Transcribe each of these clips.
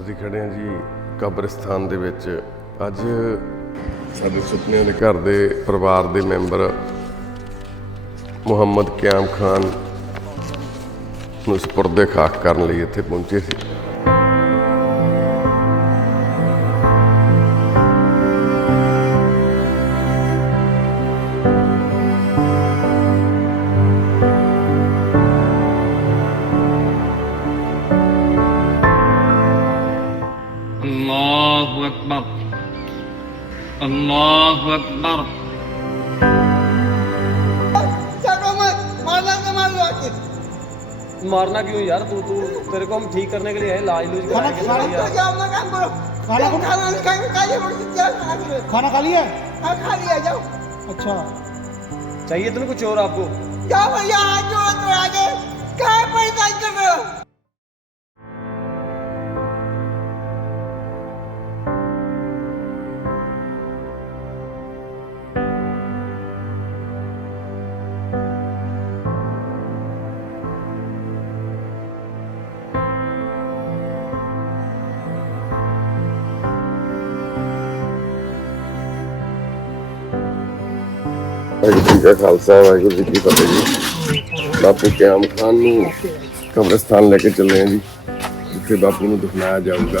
ਅਸੀਂ ਖੜੇ ਹਾਂ ਜੀ ਕਬਰਿਸਤਾਨ ਦੇ ਵਿੱਚ। ਅੱਜ ਸਾਡੇ ਸੁਪਨਿਆਂ ਦੇ ਘਰ ਦੇ ਪਰਿਵਾਰ ਦੇ ਮੈਂਬਰ ਮੁਹੰਮਦ ਕਿਆਮ ਖਾਨ ਨੂੰ ਸਪੁਰਦੇ ਖਾਕ ਕਰਨ ਲਈ ਇੱਥੇ ਪਹੁੰਚੇ ਸੀ। अल्लाह अकबर मारना क्यों यार? तू तू तेरे को हम ठीक करने के लिए है लाज लूज खाना खाना खा लिया खा लिया? जाओ अच्छा। चाहिए तो तुम्हें कुछ और आपको। जाओ भैया आज जो तो आगे। कहाँ परेशान कर रहे हो ਵਾਹਿਗੁਰੂ ਜੀ ਕਾ ਖਾਲਸਾ, ਵਾਹਿਗੁਰੂ ਜੀ ਕੀ ਫਤਿਹ ਜੀ। ਬਾਪੂ ਕਿਆਮ ਖਾਨ ਨੂੰ ਕਬਰਸਤਾਨ ਲੈ ਕੇ ਚੱਲੇ ਹਾਂ ਜੀ। ਜਿੱਥੇ ਬਾਪੂ ਨੂੰ ਦਫਨਾਇਆ ਜਾਊਗਾ।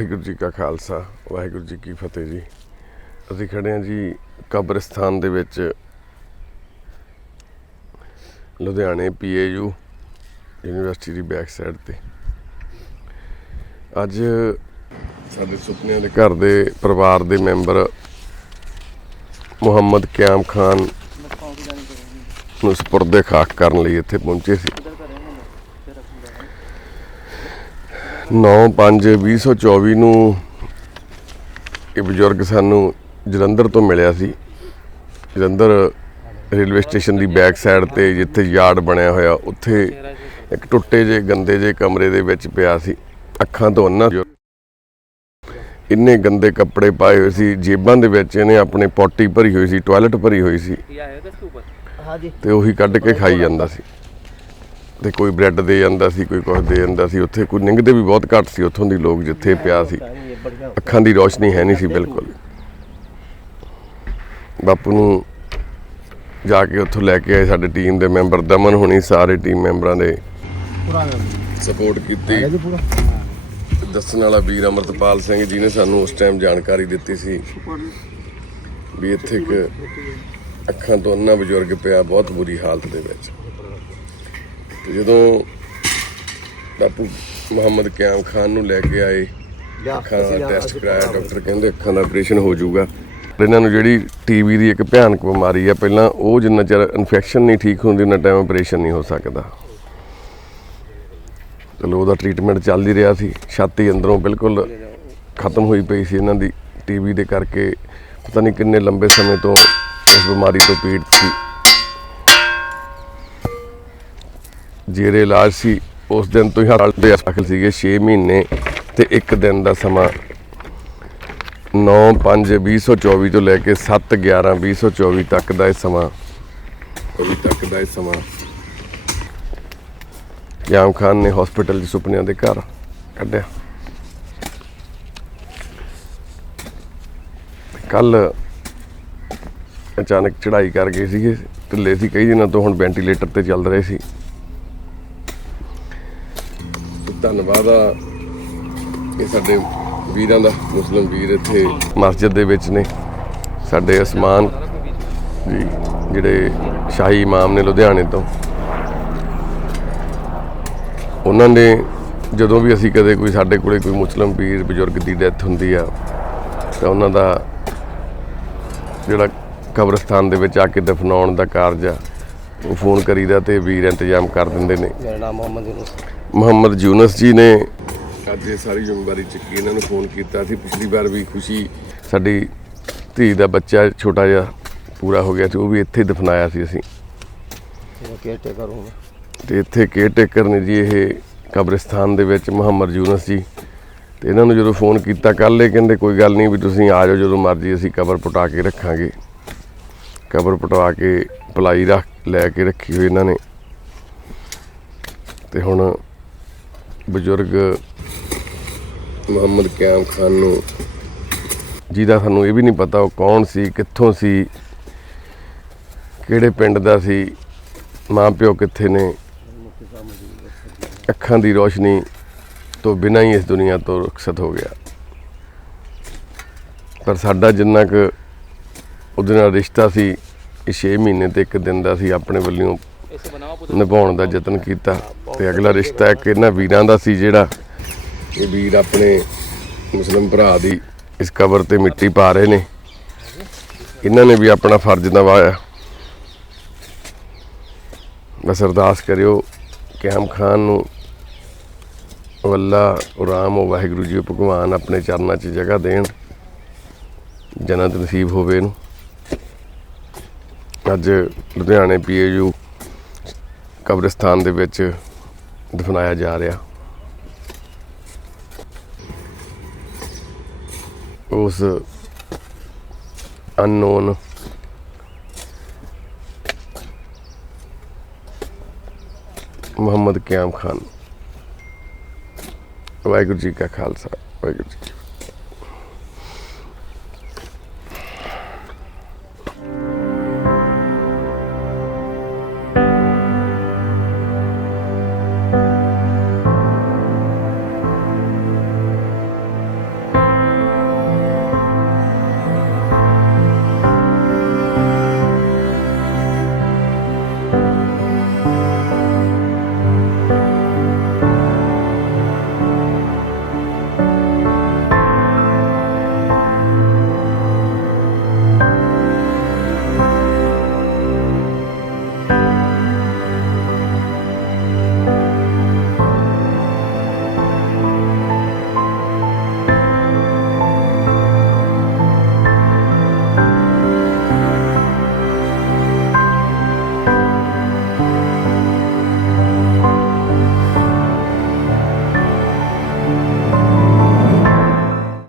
ਵਾਹਿਗੁਰੂ ਜੀ ਕਾ ਖਾਲਸਾ, ਵਾਹਿਗੁਰੂ ਜੀ ਕੀ ਫਤਿਹ ਜੀ। ਅਸੀਂ ਖੜੇ ਹਾਂ ਜੀ ਕਬਰਿਸਤਾਨ ਦੇ ਵਿੱਚ, ਲੁਧਿਆਣੇ ਪੀਏਯੂ ਯੂਨੀਵਰਸਿਟੀ ਦੀ ਬੈਕ ਸਾਈਡ ਤੇ। ਅੱਜ ਸਾਡੇ ਸੁਪਨਿਆਂ ਦੇ ਘਰ ਦੇ ਪਰਿਵਾਰ ਦੇ ਮੈਂਬਰ ਮੁਹੰਮਦ ਕਿਆਮ ਖਾਨ ਨੂੰ ਸਪੁਰਦੇ ਖਾਕ ਕਰਨ ਲਈ ਇੱਥੇ ਪਹੁੰਚੇ ਸੀ। 9/5/2024 ਨੂੰ ਇਹ ਬਜ਼ੁਰਗ ਸਾਨੂੰ ਜਲੰਧਰ ਤੋਂ ਮਿਲਿਆ ਸੀ। ਜਲੰਧਰ ਰੇਲਵੇ ਸਟੇਸ਼ਨ ਦੀ ਬੈਕ ਸਾਈਡ ਤੇ ਜਿੱਥੇ ਯਾਰਡ ਬਣਿਆ ਹੋਇਆ ਉੱਥੇ ਇੱਕ ਟੁੱਟੇ ਜੇ ਗੰਦੇ ਜੇ ਕਮਰੇ ਦੇ ਵਿੱਚ ਪਿਆ ਸੀ। ਅੱਖਾਂ ਤੋਂ ਅੰਨਾ ਇੰਨੇ ਗੰਦੇ ਕੱਪੜੇ ਪਾਏ ਹੋਏ ਸੀ ਜੇਬਾਂ ਦੇ ਵਿੱਚ ਇਹਨੇ ਆਪਣੇ ਪੋਟੀ ਭਰੀ ਹੋਈ ਸੀ ਟਾਇਲਟ ਭਰੀ ਹੋਈ ਸੀ। ਤੇ ਉਹੀ ਕੱਢ ਕੇ ਖਾਈ ਜਾਂਦਾ ਸੀ। ਤੇ ਕੋਈ ਬ੍ਰੈਡ ਦੇ ਜਾਂਦਾ ਸੀ, ਕੋਈ ਕੁਝ ਦੇ ਜਾਂਦਾ ਸੀ, ਉੱਥੇ ਕੋਈ ਨਿੰਗਦੇ ਵੀ ਬਹੁਤ ਘੱਟ ਸੀ ਉੱਥੋਂ ਦੀ ਲੋਕ ਜਿੱਥੇ ਪਿਆ ਸੀ। ਅੱਖਾਂ ਦੀ ਰੋਸ਼ਨੀ ਹੈ ਨਹੀਂ ਸੀ ਬਿਲਕੁਲ। ਬਾਪੂ ਨੂੰ ਜਾ ਕੇ ਉੱਥੋਂ ਲੈ ਕੇ ਆਏ ਸਾਡੇ ਟੀਮ ਦੇ ਮੈਂਬਰ, ਦਮਨ ਹੁਣੀ ਸਾਰੇ ਟੀਮ ਮੈਂਬਰਾਂ ਦੇ ਸਪੋਰਟ ਕੀਤੀ। ਦੱਸਣ ਵਾਲਾ ਵੀਰ ਅਮਰਤਪਾਲ ਸਿੰਘ ਜੀ ਨੇ ਸਾਨੂੰ ਉਸ ਟਾਈਮ ਜਾਣਕਾਰੀ ਦਿੱਤੀ ਸੀ ਵੀ ਇੱਥੇ ਇੱਕ ਅੱਖਾਂ ਤੋਂ ਅੰਨਾ ਬਜ਼ੁਰਗ ਪਿਆ ਬਹੁਤ ਬੁਰੀ ਹਾਲਤ ਦੇ ਵਿੱਚ। ਜਦੋਂ ਬਾਪੂ ਮੁਹੰਮਦ ਕਿਆਮ ਖਾਨ ਨੂੰ ਲੈ ਕੇ ਆਏ ਅੱਖਾਂ ਦਾ ਟੈਸਟ ਕਰਾਇਆ ਡਾਕਟਰ ਕਹਿੰਦੇ ਅੱਖਾਂ ਦਾ ਆਪਰੇਸ਼ਨ ਹੋ ਜਾਊਗਾ। ਇਹਨਾਂ ਨੂੰ ਜਿਹੜੀ ਟੀਬੀ ਦੀ ਇੱਕ ਭਿਆਨਕ ਬਿਮਾਰੀ ਆ ਪਹਿਲਾਂ ਉਹ ਜਿੰਨਾ ਚਿਰ ਇਨਫੈਕਸ਼ਨ ਨਹੀਂ ਠੀਕ ਹੁੰਦੀ ਉਹਨਾਂ ਟਾਈਮ ਆਪਰੇਸ਼ਨ ਨਹੀਂ ਹੋ ਸਕਦਾ। ਚਲੋ ਉਹਦਾ ਟ੍ਰੀਟਮੈਂਟ ਚੱਲ ਹੀ ਰਿਹਾ ਸੀ। ਛਾਤੀ ਅੰਦਰੋਂ ਬਿਲਕੁਲ ਖਤਮ ਹੋਈ ਪਈ ਸੀ ਇਹਨਾਂ ਦੀ ਟੀਬੀ ਦੇ ਕਰਕੇ। ਪਤਾ ਨਹੀਂ ਕਿੰਨੇ ਲੰਬੇ ਸਮੇਂ ਤੋਂ ਇਸ ਬਿਮਾਰੀ ਤੋਂ ਪੀੜਤ ਸੀ। ਜਿਹੜੇ ਇਲਾਜ ਸੀ, ਉਸ ਦਿਨ ਤੋਂ ਹੀ ਹਾਲ ਦੇ ਦਾਖਲ ਸੀਗੇ 6 ਮਹੀਨੇ ਤੇ 1 ਦਿਨ ਦਾ ਸਮਾਂ। 9 5 2024 ਤੋਂ ਲੈ ਕੇ 7 11 2024 ਤੱਕ ਦਾ ਇਹ ਸਮਾਂ। ਅਭੀ ਤੱਕ ਦਾ ਇਹ ਸਮਾਂ। ਯਾਮ ਖਾਨ ਨੇ ਹਸਪੀਟਲ ਦੇ ਸੁਪਨਿਆਂ ਦੇ ਘਰ ਕੱਢਿਆ। ਕੱਲ ਅਚਾਨਕ ਚੜਾਈ ਕਰ ਗਏ ਸੀਗੇ, ਢਿੱਲੇ ਸੀ ਕਈ ਦਿਨਾਂ ਤੋਂ, ਹੁਣ ਵੈਂਟੀਲੇਟਰ ਤੇ ਚੱਲ ਰਹੇ ਸੀ। ਧੰਨਵਾਦ ਆ ਇਹ ਸਾਡੇ ਵੀਰਾਂ ਦਾ, ਮੁਸਲਮ ਵੀਰ ਇੱਥੇ ਮਸਜਿਦ ਦੇ ਵਿੱਚ ਨੇ। ਸਾਡੇ ਅਸਮਾਨ ਜੀ, ਜਿਹੜੇ ਸ਼ਾਹੀ ਇਮਾਮ ਨੇ ਲੁਧਿਆਣੇ ਤੋਂ। ਉਹਨਾਂ ਨੇ ਜਦੋਂ ਵੀ ਅਸੀਂ ਕਦੇ ਕੋਈ ਸਾਡੇ ਕੋਲੇ ਕੋਈ ਮੁਸਲਮ ਵੀਰ ਬਜ਼ੁਰਗ ਦੀ ਡੈਥ ਹੁੰਦੀ ਆ, ਤਾਂ ਉਹਨਾਂ ਦਾ ਜਿਹੜਾ ਕਬਰਸਤਾਨ ਦੇ ਵਿੱਚ ਆ ਕੇ ਦਫਨਾਉਣ ਦਾ ਕਾਰਜ ਆ, ਉਹ ਫੋਨ ਕਰੀਦਾ ਤੇ ਵੀਰ ਇੰਤਜ਼ਾਮ ਕਰ ਦਿੰਦੇ ਨੇ। ਮੇਰਾ ਨਾਮ ਮੁਹੰਮਦ ਯੂਨਸ। ਮੁਹੰਮਦ ਯੂਨਸ ਜੀ ਨੇ ਅੱਜ ਇਹ ਸਾਰੀ ਜ਼ਿੰਮੇਵਾਰੀ ਚੱਕੀ ਇਹਨਾਂ ਨੂੰ ਫੋਨ ਕੀਤਾ। ਸੀ ਪਿਛਲੀ ਵਾਰ ਵੀ ਖੁਸ਼ੀ ਸਾਡੀ ਧੀ ਦਾ ਬੱਚਾ ਛੋਟਾ ਜਿਹਾ ਪੂਰਾ ਹੋ ਗਿਆ ਸੀ ਉਹ ਵੀ ਇੱਥੇ ਦਫਨਾਇਆ ਸੀ ਅਸੀਂ। ਕੇਅਰ ਟੇਕਰ ਤੇ ਇੱਥੇ ਕੇਅਰ ਟੇਕਰ ਨੇ ਜੀ ਇਹ ਕਬਰਿਸਤਾਨ ਦੇ ਵਿੱਚ ਮੁਹੰਮਦ ਯੂਨਸ ਜੀ। ਤੇ ਇਹਨਾਂ ਨੂੰ ਜਦੋਂ ਫੋਨ ਕੀਤਾ ਕੱਲ੍ਹ ਇਹ ਕਹਿੰਦੇ ਕੋਈ ਗੱਲ ਨਹੀਂ ਵੀ ਤੁਸੀਂ ਆ ਜਾਓ ਜਦੋਂ ਮਰਜ਼ੀ ਅਸੀਂ ਕਬਰ ਪਟਾ ਕੇ ਰੱਖਾਂਗੇ। ਕਬਰ ਪਟਵਾ ਕੇ ਪਲਾਈ ਰੱਖ ਲੈ ਕੇ ਰੱਖੀ ਹੋਈ ਇਹਨਾਂ ਨੇ। ਤੇ ਹੁਣ ਬਜ਼ੁਰਗ ਮੁਹੰਮਦ ਕਿਆਮ ਖਾਨ ਨੂੰ ਜਿਹਦਾ ਸਾਨੂੰ ਇਹ ਵੀ ਨਹੀਂ ਪਤਾ ਉਹ ਕੌਣ ਸੀ, ਕਿੱਥੋਂ ਸੀ, ਕਿਹੜੇ ਪਿੰਡ ਦਾ ਸੀ ਮਾਂ ਪਿਓ ਕਿੱਥੇ ਨੇ, ਅੱਖਾਂ ਦੀ ਰੋਸ਼ਨੀ ਤੋਂ ਬਿਨਾਂ ਹੀ ਇਸ ਦੁਨੀਆ ਤੋਂ ਰੁਖਸਤ ਹੋ ਗਿਆ। ਪਰ ਸਾਡਾ ਜਿੰਨਾ ਕੁ ਉਹਦੇ ਨਾਲ ਰਿਸ਼ਤਾ ਸੀ, ਇਹ 6 ਮਹੀਨੇ ਤੇ ਇੱਕ ਦਿਨ ਦਾ ਸੀ, ਆਪਣੇ ਵੱਲੋਂ ਨਿਭਾਉਣ ਦਾ ਯਤਨ ਕੀਤਾ ਤੇ ਅਗਲਾ ਰਿਸ਼ਤਾ ਇੱਕ ਇਹਨਾਂ ਵੀਰਾਂ ਦਾ ਸੀ ਜਿਹੜਾ ਇਹ ਵੀਰ ਆਪਣੇ ਮੁਸਲਮ ਭਰਾ ਦੀ ਇਸ ਕਬਰ ਤੇ ਮਿੱਟੀ ਪਾ ਰਹੇ ਨੇ। ਇਹਨਾਂ ਨੇ ਵੀ ਆਪਣਾ ਫਰਜ਼ ਨਿਭਾਇਆ। ਬਸ ਅਰਦਾਸ ਕਰਿਓ ਕਿ ਹਮ ਖਾਨ ਨੂੰ ਵੱਲਾ ਰਾਮ ਉਹ ਵਾਹਿਗੁਰੂ ਜੀ ਭਗਵਾਨ ਆਪਣੇ ਚਰਨਾਂ 'ਚ ਜਗ੍ਹਾ ਦੇਣ, ਜਨਤ ਨਸੀਬ ਹੋਵੇ ਇਹਨੂੰ। ਅੱਜ ਲੁਧਿਆਣੇ ਪੀਏਯੂ ਕਬਰਿਸਤਾਨ ਦੇ ਵਿੱਚ ਦਫਨਾਇਆ ਜਾ ਰਿਹਾ। ਉਸ ਅਨਨੋਨ ਮੁਹੰਮਦ ਕਿਆਮ ਖਾਨ। ਵਾਹਿਗੁਰੂ ਜੀ ਕਾ ਖਾਲਸਾ, ਵਾਹਿਗੁਰੂ ਜੀ